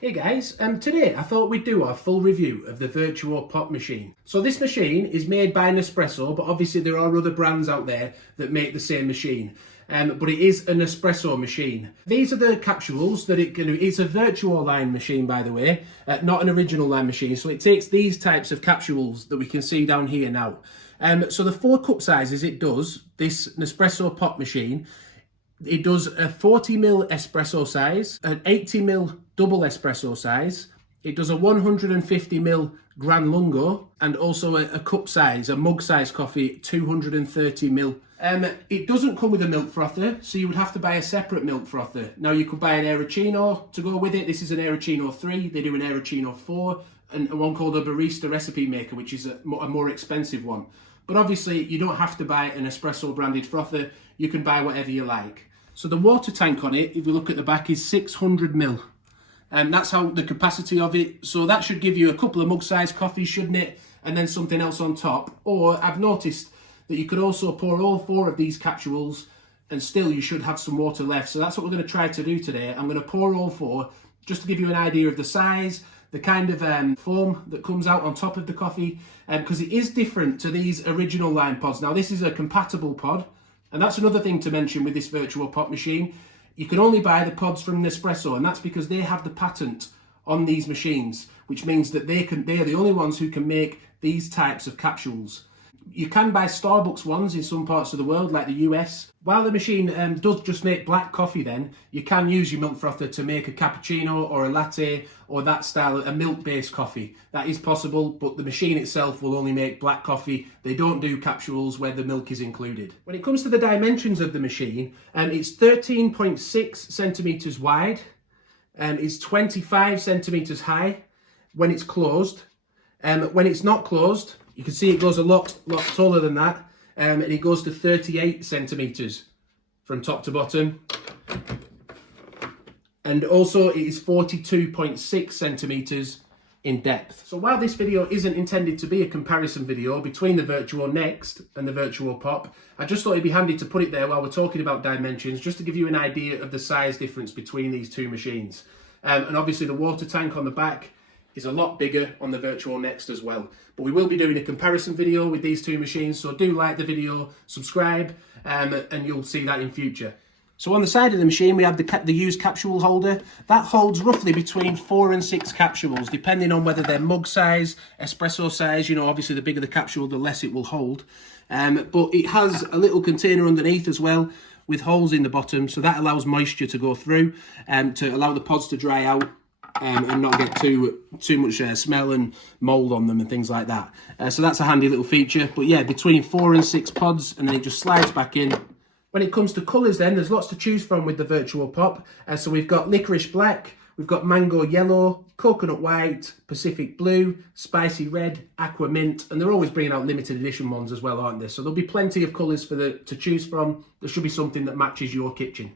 Hey guys, today I thought we'd do our full review of the Vertuo Pop machine. So this machine is made by Nespresso, but obviously there are other brands out there that make the same machine. But it is an Espresso machine. These are the capsules that it can do. It's a VertuoLine machine, by the way, not an original line machine. So it takes these types of capsules that we can see down here now. So the 4 cup sizes it does, this Nespresso Pop machine, it does a 40ml espresso size, an 80ml double espresso size. It does a 150ml Gran Lungo, and also a cup size, a mug size coffee, 230ml. It doesn't come with a milk frother, so you would have to buy a separate milk frother. Now you could buy an Aeroccino to go with it. This is an Aeroccino 3, they do an Aeroccino 4, and one called a Barista Recipe Maker, which is a more expensive one. But obviously you don't have to buy an espresso branded frother, you can buy whatever you like. So the water tank on it, if you look at the back, is 600ml. And that's how the capacity of it. So that should give you a couple of mug-sized coffees, shouldn't it? And then something else on top. Or I've noticed that you could also pour all 4 of these capsules and still you should have some water left. So that's what we're going to try to do today. I'm going to pour all 4 just to give you an idea of the size, the kind of foam that comes out on top of the coffee, because it is different to these original line pods. Now this is a compatible pod. And that's another thing to mention with this Vertuo Pop machine. You can only buy the pods from Nespresso, and that's because they have the patent on these machines, which means that they are the only ones who can make these types of capsules. You can buy Starbucks ones in some parts of the world, like the US. While the machine does just make black coffee then, you can use your milk frother to make a cappuccino or a latte or that style, a milk-based coffee. That is possible, but the machine itself will only make black coffee. They don't do capsules where the milk is included. When it comes to the dimensions of the machine, it's 13.6 centimeters wide, it's 25 centimeters high when it's closed. When it's not closed, you can see it goes a lot taller than that, and it goes to 38 centimeters from top to bottom. And also it is 42.6 centimeters in depth. So while this video isn't intended to be a comparison video between the Vertuo Next and the Vertuo Pop, I just thought it'd be handy to put it there while we're talking about dimensions, just to give you an idea of the size difference between these two machines. And obviously the water tank on the back is a lot bigger on the Vertuo Next as well. But we will be doing a comparison video with these two machines, so do like the video, subscribe, and you'll see that in future. So on the side of the machine we have the used capsule holder. That holds roughly between 4 and 6 capsules, depending on whether they're mug size, espresso size. You know, obviously the bigger the capsule, the less it will hold. But it has a little container underneath as well, with holes in the bottom, so that allows moisture to go through, to allow the pods to dry out. And not get too much smell and mold on them and things like that. So that's a handy little feature. But yeah, between 4 and 6 pods, and then it just slides back in. When it comes to colours then, there's lots to choose from with the Vertuo Pop. So we've got licorice black, we've got mango yellow, coconut white, Pacific blue, spicy red, aqua mint, and they're always bringing out limited edition ones as well, aren't they? So there'll be plenty of colours to choose from. There should be something that matches your kitchen.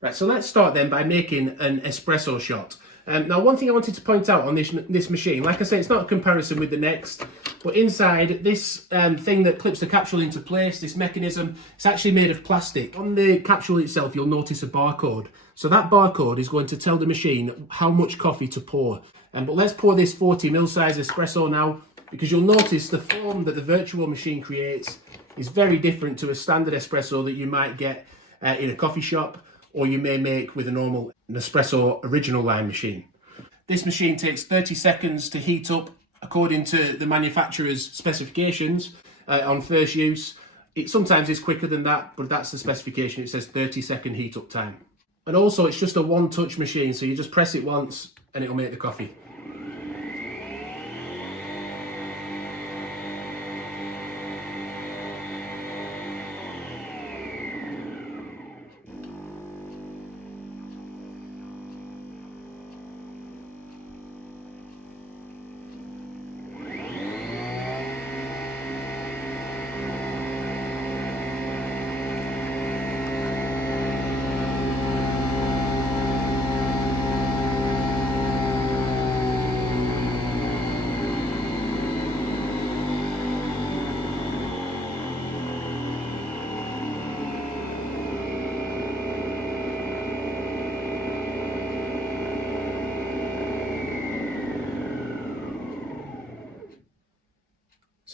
Right, so let's start then by making an espresso shot. Now, one thing I wanted to point out on this machine, like I say, it's not a comparison with the Next, but inside this thing that clips the capsule into place, this mechanism, it's actually made of plastic. On the capsule itself, you'll notice a barcode. So that barcode is going to tell the machine how much coffee to pour. But let's pour this 40ml size espresso now, because you'll notice the foam that the Vertuo machine creates is very different to a standard espresso that you might get in a coffee shop, or you may make with a normal Nespresso original line machine. This machine takes 30 seconds to heat up according to the manufacturer's specifications on first use. It sometimes is quicker than that, but that's the specification. It says 30-second heat up time. And also it's just a one-touch machine, so you just press it once and it'll make the coffee.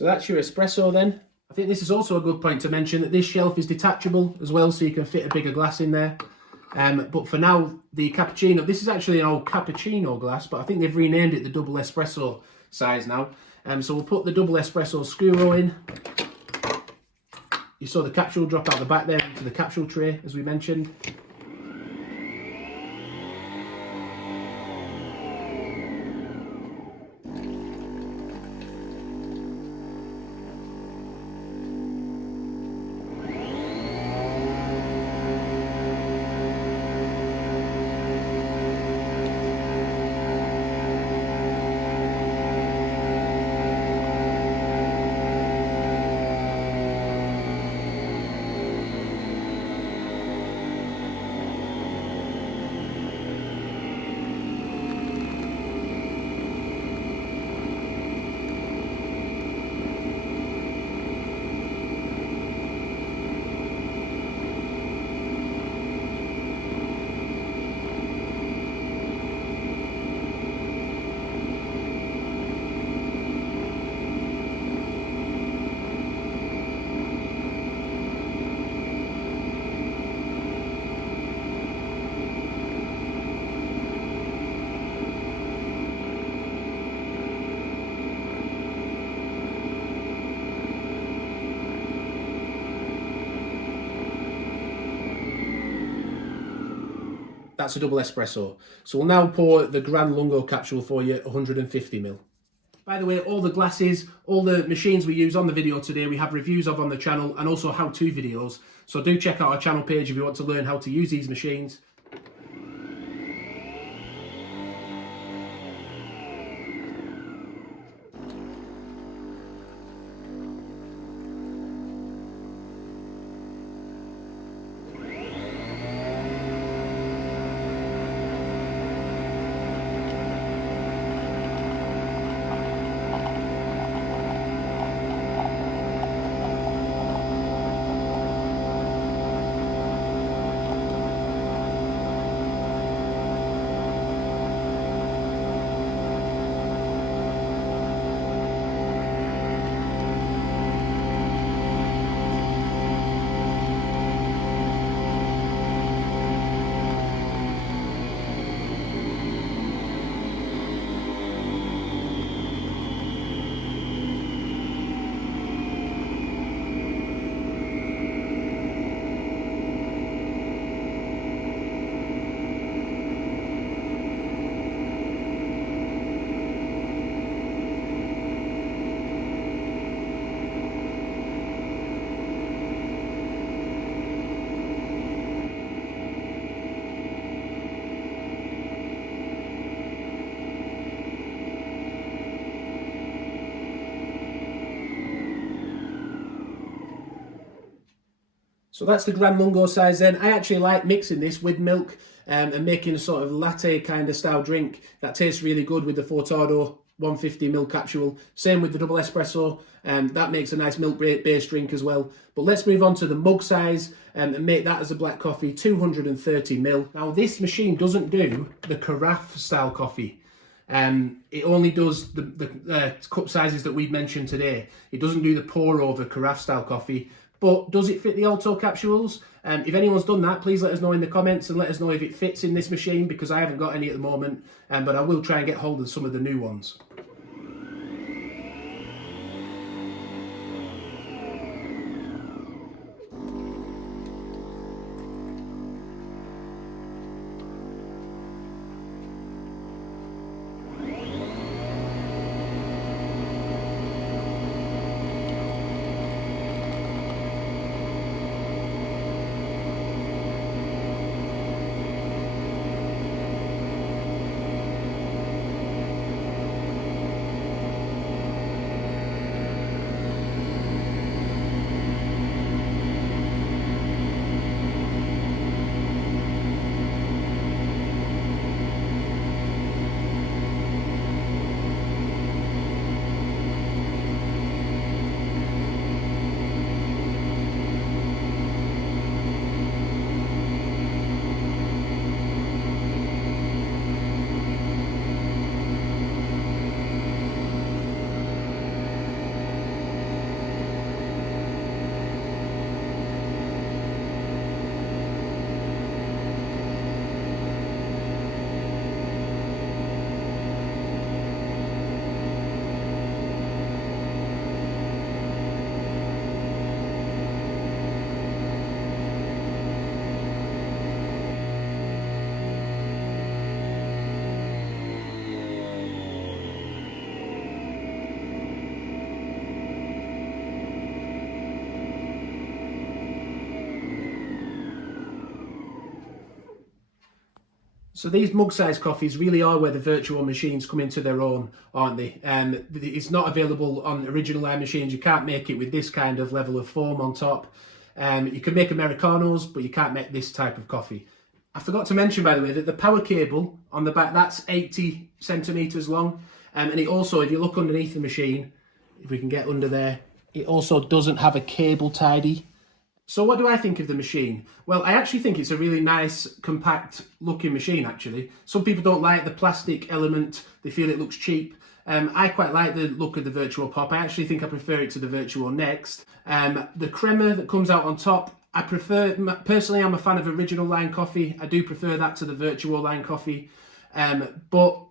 So that's your espresso then. I think this is also a good point to mention that this shelf is detachable as well, so you can fit a bigger glass in there. But for now, the cappuccino, this is actually an old cappuccino glass, but I think they've renamed it the double espresso size now. So we'll put the double espresso screw in. You saw the capsule drop out the back there into the capsule tray, as we mentioned. That's a double espresso. So we'll now pour the Gran Lungo capsule for you, 150ml. By the way, all the glasses, all the machines we use on the video today, we have reviews of on the channel and also how-to videos. So do check out our channel page if you want to learn how to use these machines. So that's the Gran Lungo size then. I actually like mixing this with milk and making a sort of latte kind of style drink. That tastes really good with the Frother 150ml capsule. Same with the double espresso. That makes a nice milk-based drink as well. But let's move on to the mug size and make that as a black coffee, 230ml. Now this machine doesn't do the Carafe style coffee. It only does the cup sizes that we've mentioned today. It doesn't do the pour over Carafe style coffee. But does it fit the auto capsules? If anyone's done that, please let us know in the comments and let us know if it fits in this machine, because I haven't got any at the moment, but I will try and get hold of some of the new ones. So these mug-sized coffees really are where the Vertuo machines come into their own, aren't they? It's not available on original line machines. You can't make it with this kind of level of foam on top. You can make Americanos, but you can't make this type of coffee. I forgot to mention, by the way, that the power cable on the back, that's 80 centimetres long. And it also, if you look underneath the machine, if we can get under there, it also doesn't have a cable tidy. So what do I think of the machine? Well, I actually think it's a really nice, compact looking machine, actually. Some people don't like the plastic element. They feel it looks cheap. I quite like the look of the Vertuo Pop. I actually think I prefer it to the Vertuo Next. The crema that comes out on top, I prefer, personally I'm a fan of original line coffee. I do prefer that to the Vertuo line coffee. But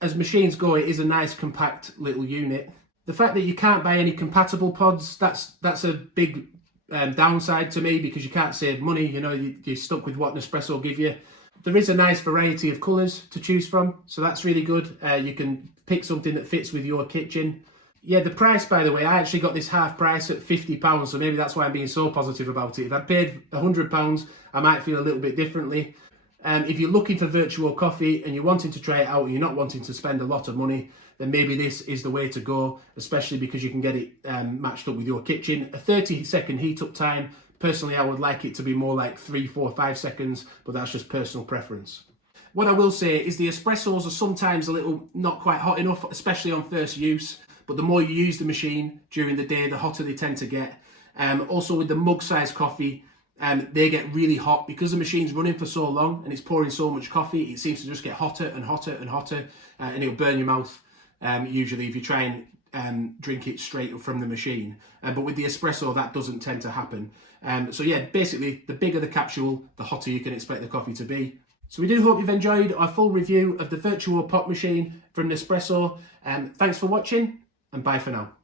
as machines go, it is a nice compact little unit. The fact that you can't buy any compatible pods, that's a big downside to me, because you can't save money. You know, you're stuck with what Nespresso give you. There is a nice variety of colours to choose from, so that's really good. You can pick something that fits with your kitchen. Yeah, the price, by the way, I actually got this half price at £50, so maybe that's why I'm being so positive about it. If I'd paid £100, I might feel a little bit differently. If you're looking for Vertuo coffee and you're wanting to try it out and you're not wanting to spend a lot of money, then maybe this is the way to go, especially because you can get it matched up with your kitchen. A 30-second heat up time. Personally, I would like it to be more like 3, 4, 5 seconds, but that's just personal preference. What I will say is the espressos are sometimes a little not quite hot enough, especially on first use, but the more you use the machine during the day, the hotter they tend to get. Also with the mug-sized coffee, they get really hot because the machine's running for so long and it's pouring so much coffee. It seems to just get hotter and hotter and hotter, and it'll burn your mouth usually if you try and drink it straight from the machine. But with the espresso, that doesn't tend to happen. So yeah, basically, the bigger the capsule, the hotter you can expect the coffee to be. So we do hope you've enjoyed our full review of the Vertuo Pop machine from Nespresso. Thanks for watching, and bye for now.